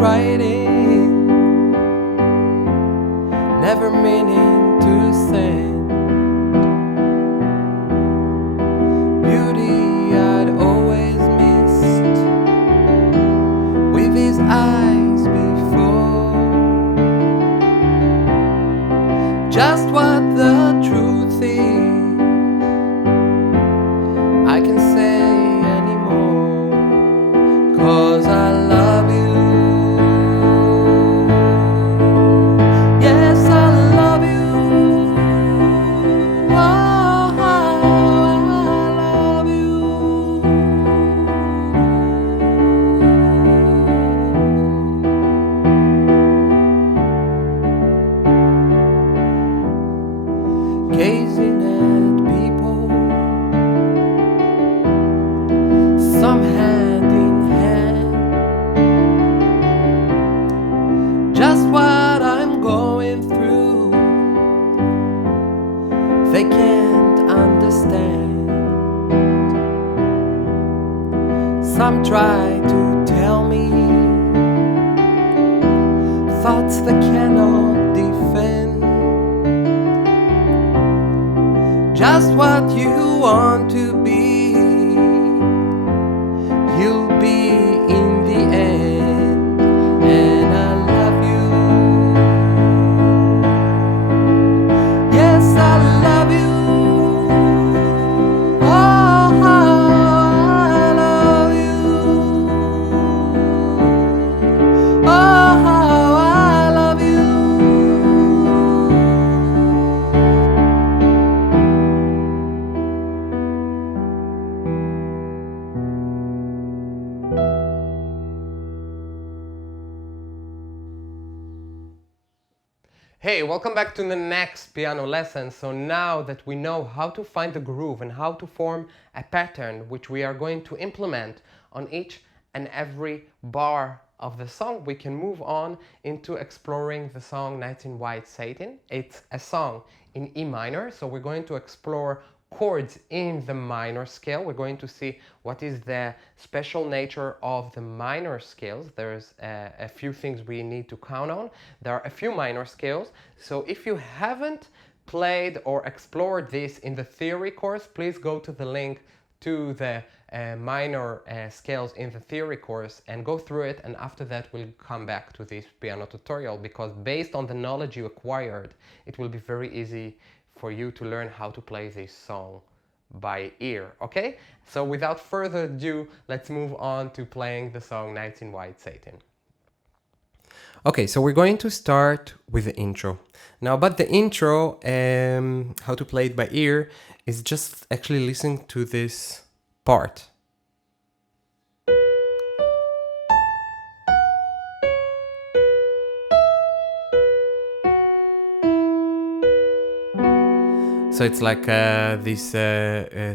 writing, never meaning to send beauty I'd always missed with his eyes before. Just what the truth is, I can say anymore, 'cause I love you. Yes, I love you. Oh, I love you. Gazing at people, some hand in hand, just what I'm going through, they can't understand. Some try to tell me thoughts they cannot defend. Just what you want to be, you'll be in the end. And I love you. Yes, I love you. Oh, I love you. Oh, I love you. Hey, welcome back to the next piano lesson. So now that we know how to find the groove and how to form a pattern which we are going to implement on each and every bar of the song, we can move on into exploring the song Nights in White Satin. It's a song in E minor, so we're going to explore chords in the minor scale. We're going to see what is the special nature of the minor scales. There's a few things we need to count on. There are a few minor scales, so if you haven't played or explored this in the theory course, please go to the link to the minor scales in the theory course and go through it, and after that we'll come back to this piano tutorial, because based on the knowledge you acquired, it will be very easy for you to learn how to play this song by ear, okay? So without further ado, let's move on to playing the song Nights in White Satin. Okay, so we're going to start with the intro. Now, about the intro, how to play it by ear, is just actually listening to this part. So it's like these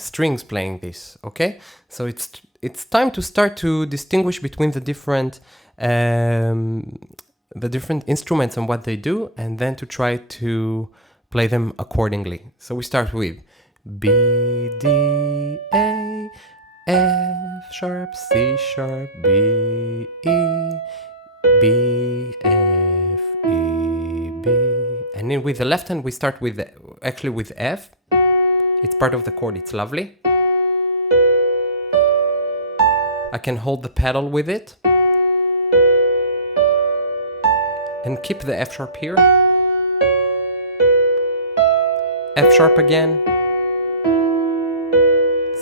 strings playing this, okay? So it's time to start to distinguish between the different instruments and what they do, and then to try to play them accordingly. So we start with B, D, A, F sharp, C sharp, B, E, B, F, E, B. And then with the left hand we start with actually with F. It's part of the chord, it's lovely. I can hold the pedal with it and keep the F sharp here. F sharp again.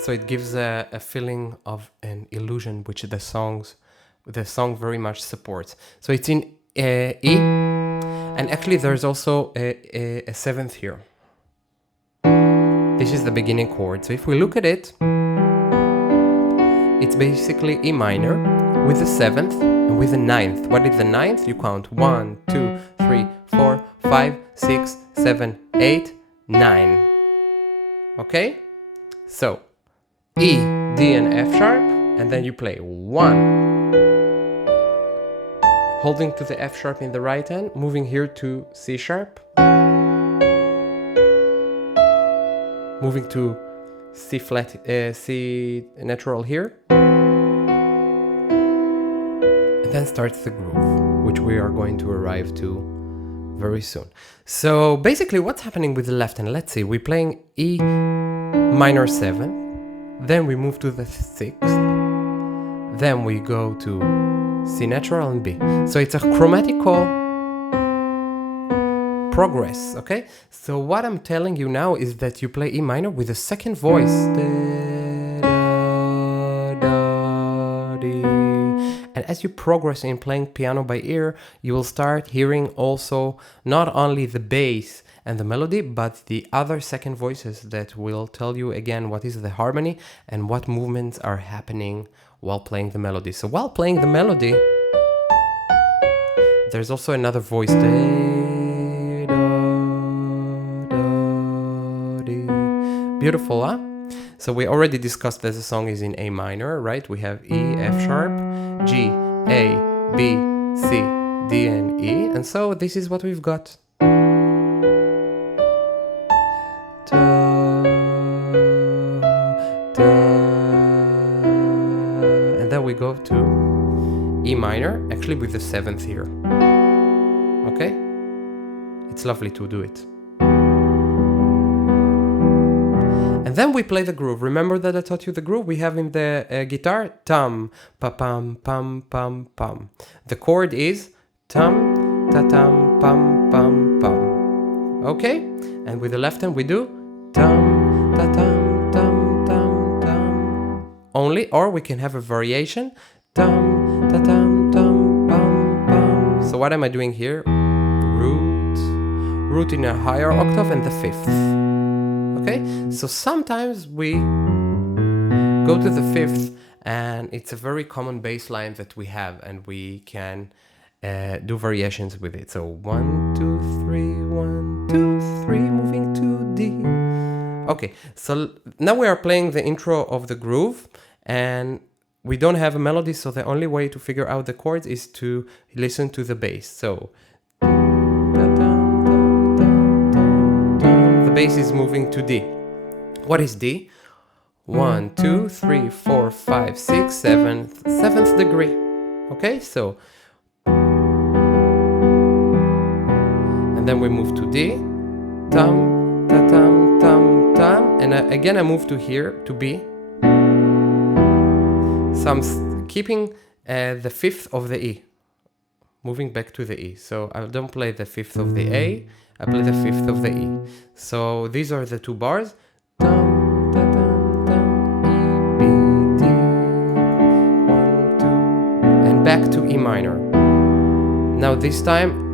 So it gives a feeling of an illusion which the song very much supports. So it's in E, and actually there's also a seventh here. This is the beginning chord. So if we look at it, it's basically E minor with the seventh and with the ninth. What is the ninth? You count 1, 2, 3, 4, 5, 6, 7, 8, 9. Okay? So E, D and F sharp, and then you play 1, holding to the F sharp in the right hand, moving here to C sharp, moving to C flat, C natural here, and Then starts the groove, which we are going to arrive to very soon. So basically what's happening with the left hand, let's see, we're playing E minor 7, then we move to the 6th, then we go to C natural and B. So it's a chromatical progress, okay? So what I'm telling you now is that you play E minor with a second voice. And as you progress in playing piano by ear, you will start hearing also not only the bass and the melody, but the other second voices that will tell you again what is the harmony and what movements are happening while playing the melody. So while playing the melody, there's also another voice. Beautiful, huh? So we already discussed that the song is in A minor, right? We have E, F sharp, G, A, B, C, D, and E. And so this is what we've got. And then we go to E minor, actually with the 7th here. Okay? It's lovely to do it. And then we play the groove. Remember that I taught you the groove? We have in the guitar, tam, pa pam, pam, pam, pam. The chord is tam, ta tam, pam, pam, pam. Okay? And with the left hand we do tam, ta tam, tam, tam, tam. Only, or we can have a variation. Tam, ta tam, tam, pam, pam. So what am I doing here? Root in a higher octave and the 5th. Okay, so sometimes we go to the 5th and it's a very common bass line that we have and we can do variations with it. So 1, 2, 3, 1, 2, 3, moving to D. Okay, so now we are playing the intro of the groove and we don't have a melody, so the only way to figure out the chords is to listen to the bass. So the bass is moving to D. What is D? 1, 2, 3, 4, 5, 6, 7, 7th degree. Okay, so. And then we move to D. Tam, ta tam, tam, tam. And again I move to here, to B. So I'm keeping the 5th of the E. Moving back to the E. So I don't play the 5th of the A. I play the 5th of the E. So these are the two bars. Dum, da, dum, dum, E, B, D. 1, 2. And back to E minor. Now this time,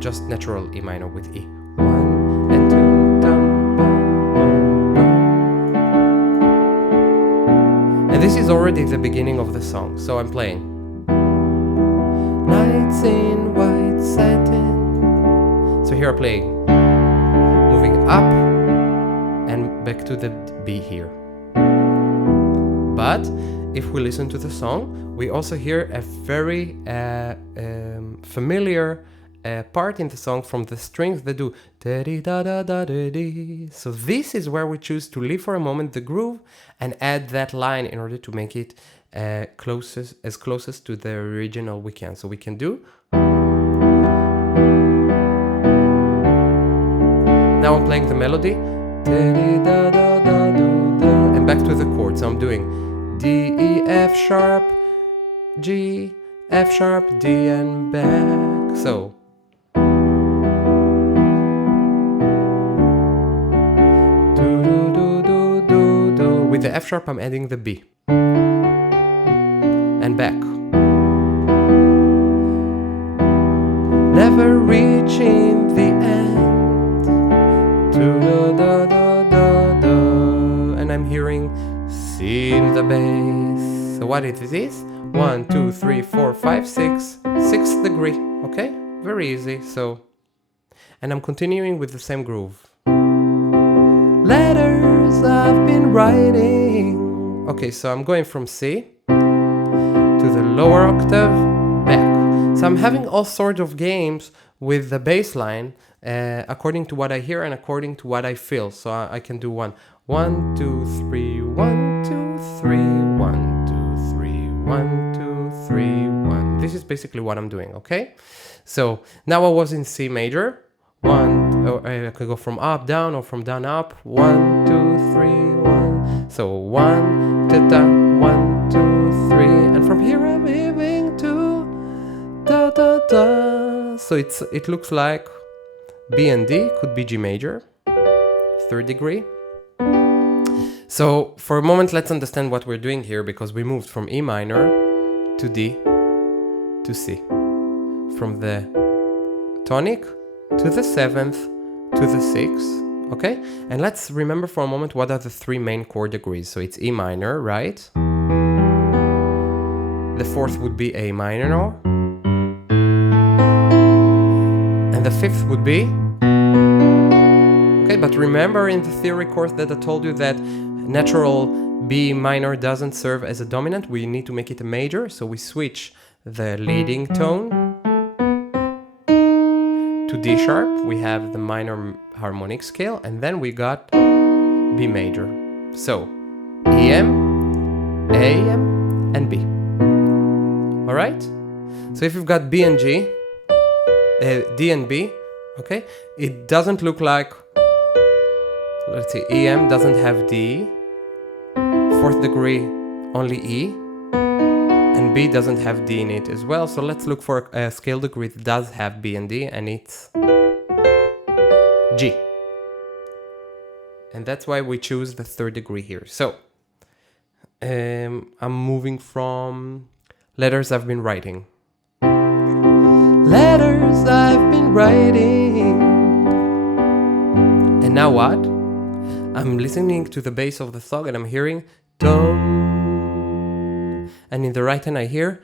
just natural E minor with E. 1 and 2. Dum, bum, bum, bum. And this is already the beginning of the song. So I'm playing. Nights in white satin. So here I'm playing, moving up and back to the B here. But if we listen to the song, we also hear a very familiar part in the song from the strings that do da-dee-da-da-da-da-dee. So this is where we choose to leave for a moment the groove and add that line in order to make it as closest to the original we can. So we can do. Now I'm playing the melody, and back to the chord. So I'm doing D, E, F sharp, G, F sharp, D, and back. So. With the F sharp, I'm adding the B. And back. Never reaching the end. And I'm hearing C in the bass. So what it is? 1, 2, 3, 4, 5, 6. 6th degree. Okay? Very easy. So, and I'm continuing with the same groove. Letters I've been writing. Okay, so I'm going from C to the lower octave, back. So I'm having all sorts of games with the bass line according to what I hear and according to what I feel. So I can do 1, 1, 2, 3, 1, 2, 3, 1, 2, 3, 1, 2, 3, 1. this is basically what I'm doing, okay? So now I was in C major. I could go from up, down, or from down, up. 1, 2, 3, 1. So 1, ta, ta, 1, 2, 3. And from here I'm moving to da, da, da. So it looks like B and D, could be G major, 3rd degree. So for a moment, let's understand what we're doing here, because we moved from E minor to D to C. From the tonic to the 7th to the 6th, okay? And let's remember for a moment what are the 3 main chord degrees. So it's E minor, right? The 4th would be A minor. And the 5th would be... Okay, but remember in the theory course that I told you that natural B minor doesn't serve as a dominant. We need to make it a major, so we switch the leading tone to D sharp. We have the minor harmonic scale, and then we got B major. So EM, AM, and B. All right? So if you've got B and G, D and B, okay, it doesn't look like, let's see, EM doesn't have D, 4th degree only E, and B doesn't have D in it as well. So let's look for a scale degree that does have B and D, and it's G. And that's why we choose the 3rd degree here. So I'm moving from letters I've been writing. Letters I've been writing. And now what? I'm listening to the bass of the song and I'm hearing dum. And in the right hand I hear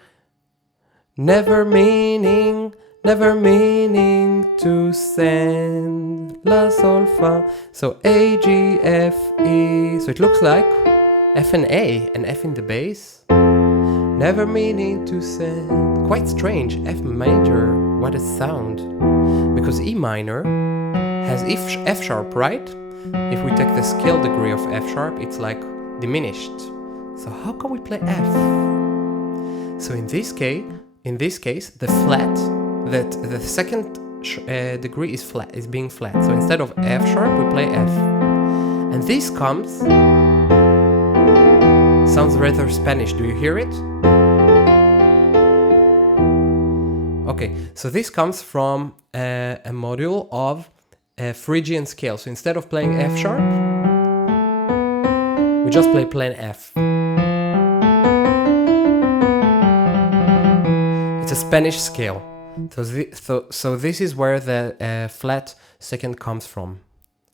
never meaning to send la sol fa. So A, G, F, E. So it looks like F and A and F in the bass. Never meaning to send. Quite strange. F major. What a sound. Because E minor has F sharp, right? If we take the scale degree of F sharp, it's like diminished. So how can we play F? So in this case, the flat, that the 2nd degree is flat, is being flat. So instead of F sharp, we play F. And this sounds rather Spanish. Do you hear it? Okay, so this comes from a module of Phrygian scale. So instead of playing F sharp, we just play plain F. It's a Spanish scale. So this is where the flat 2nd comes from.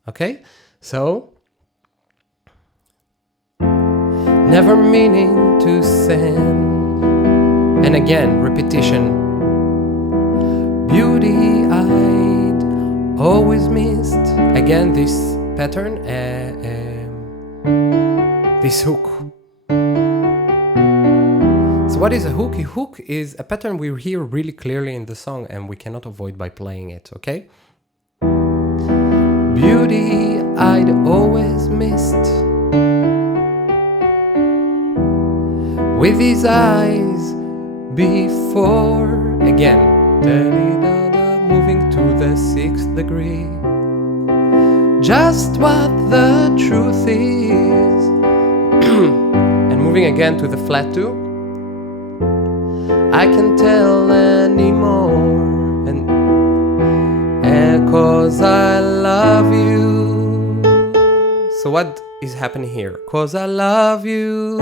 Okay, so never meaning to send, and again repetition. Beauty I'd always missed. Again this pattern, this hook. So what is a hook? A hook is a pattern we hear really clearly in the song and we cannot avoid by playing it, okay? Beauty I'd always missed, with his eyes before. Again, da-dee-da-da, moving to the 6th degree. Just what the truth is. And moving again to the flat 2. I can't tell anymore, and cause I love you. So what is happening here? Cause I love you.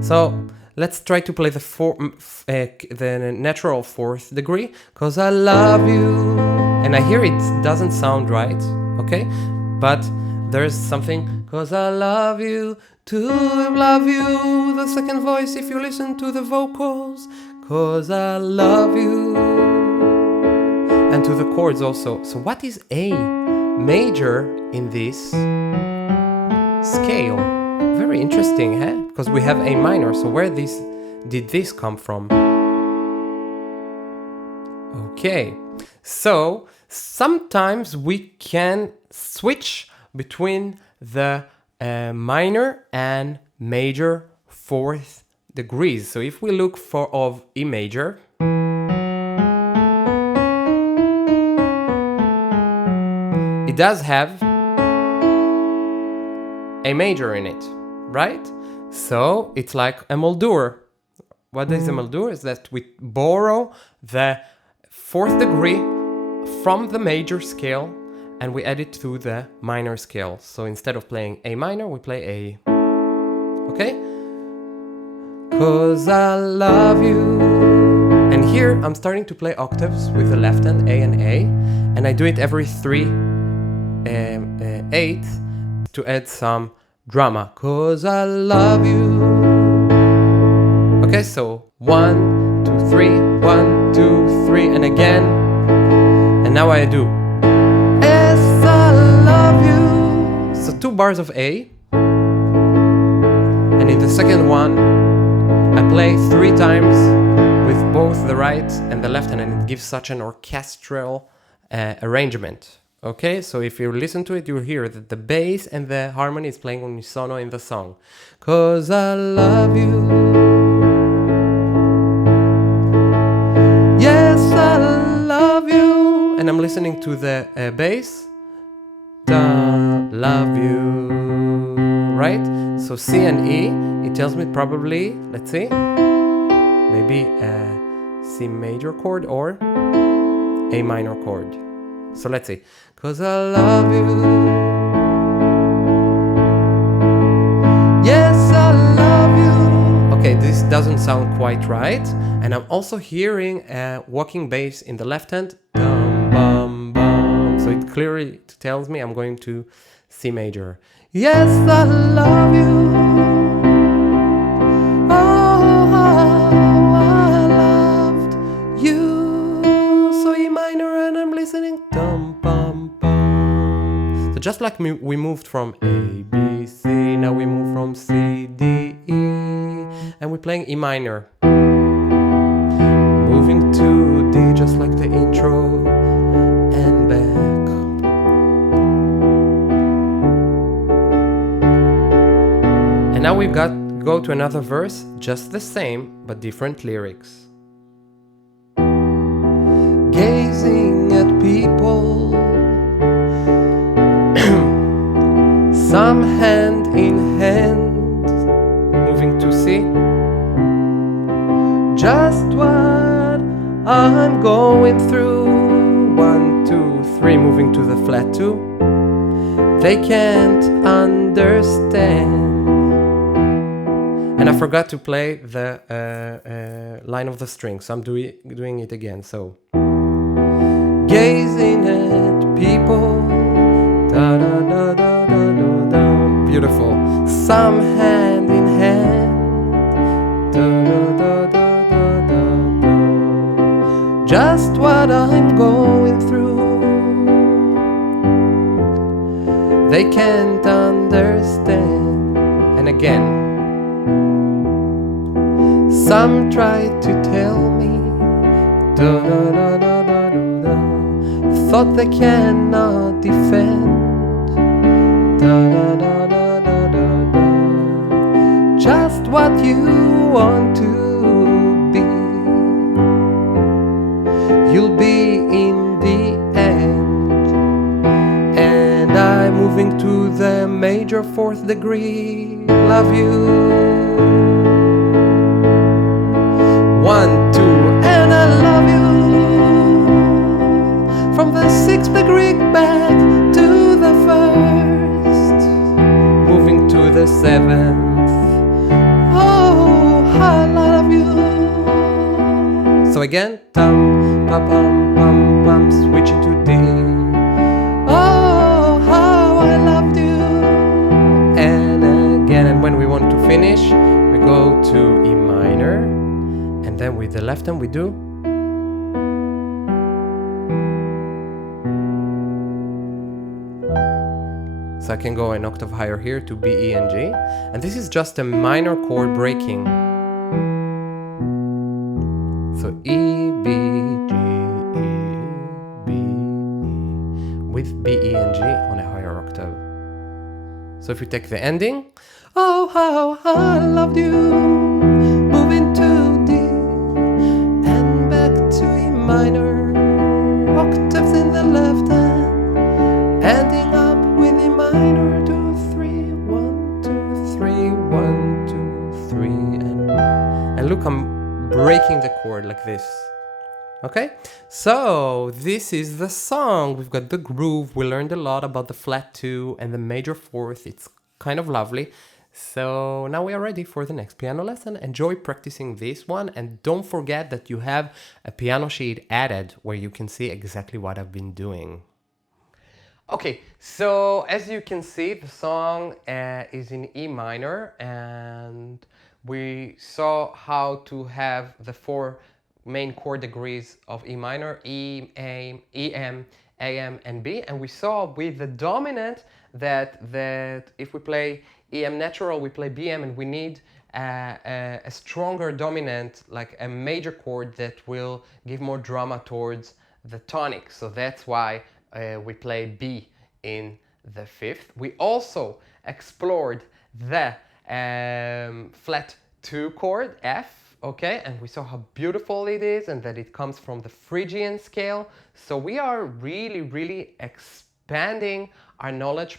So let's try to play the natural 4th degree. Cause I love you. And I hear it doesn't sound right, okay? But there's something. Cause I love you, to love you. The 2nd voice, if you listen to the vocals. Cause I love you. And to the chords also. So what is A major in this scale? Very interesting, huh? Because we have A minor, so where did this come from? Okay, so sometimes we can switch between the minor and major 4th degrees. So if we look for of E major, it does have A major in it, right? So it's like a Moldur. What is a Moldur? Is that we borrow the fourth degree from the major scale and we add it to the minor scale. So instead of playing A minor, we play A. Okay? 'Cause I love you. And here I'm starting to play octaves with the left hand, A and A, and I do it every 3/8 to add some drama. 'Cause I love you. Okay, so 1, 2, 3, 1, 2, 3, and again. And now I do yes, I love you. So 2 bars of A. And in the second one, I play 3 times with both the right and the left hand, and it gives such an orchestral arrangement. Okay, so if you listen to it, you'll hear that the bass and the harmony is playing unisono in the song. 'Cause I love you. Yes, I love you. And I'm listening to the bass. Love you. Right? So C and E, it tells me probably, let's see, maybe a C major chord or A minor chord. So let's see. 'Cause I love you. Yes, I love you. Okay, this doesn't sound quite right. And I'm also hearing a walking bass in the left hand. Bum, bum, bum. So it clearly tells me I'm going to C major. Yes, I love you. Oh, how I loved you. So E minor and I'm listening. Dum, bum, bum. So just like we moved from A, B, C, now we move from C, D, E. And we're playing E minor. Moving to D just like the intro. And back. And now we've got go to another verse, just the same, but different lyrics. Gazing at people, some hand in hand, moving to C. Just what I'm going through, 1, 2, 3, moving to the flat 2. They can't understand. And I forgot to play the line of the string, so I'm doing it again. So, gazing at people, da da da da da da da. Beautiful. Some hand in hand, da da da da da da da. Just what I'm going through, they can't understand. And again. Some try to tell me, da da da da da da, thought they cannot defend, da da da da da da da, just what you want to be, you'll be in the end. And I'm moving to the major 4th degree, love you. 1, 2, and I love you. From the 6th degree back to the 1st, moving to the 7th. Oh, I love you. So again, tum, pa, pum, pum, pum, switching to D. Oh, how I loved you. And again, and when we want to finish, we go to E minor. And then with the left hand we do. So I can go an octave higher here to B, E, and G. And this is just a minor chord breaking. So E, B, G, E, B, E, with B, E, and G on a higher octave. So if we take the ending, oh, how I loved you. And look, I'm breaking the chord like this. Okay, so this is the song. We've got the groove. We learned a lot about the flat 2 and the major 4th. It's kind of lovely. So now we are ready for the next piano lesson. Enjoy practicing this one, and don't forget that you have a piano sheet added where you can see exactly what I've been doing. Okay, so as you can see, the song is in E minor, and we saw how to have the 4 main chord degrees of E minor: E, A, E, M, A, M, and B. And we saw with the dominant that if we play E, M natural, we play B, M, and we need a stronger dominant, like a major chord that will give more drama towards the tonic. So that's why we play B in the 5th. We also explored the flat 2 chord, F, okay, and we saw how beautiful it is and that it comes from the Phrygian scale. So we are really expanding our knowledge,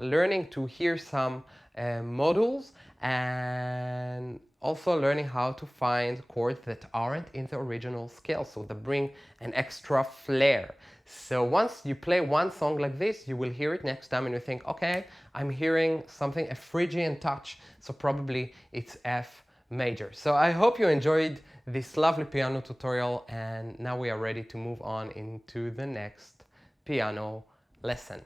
learning to hear some modules, and also learning how to find chords that aren't in the original scale, so they bring an extra flair. So once you play one song like this, you will hear it next time and you think, okay, I'm hearing something, a Phrygian touch, so probably it's F major. So I hope you enjoyed this lovely piano tutorial, and now we are ready to move on into the next piano lesson.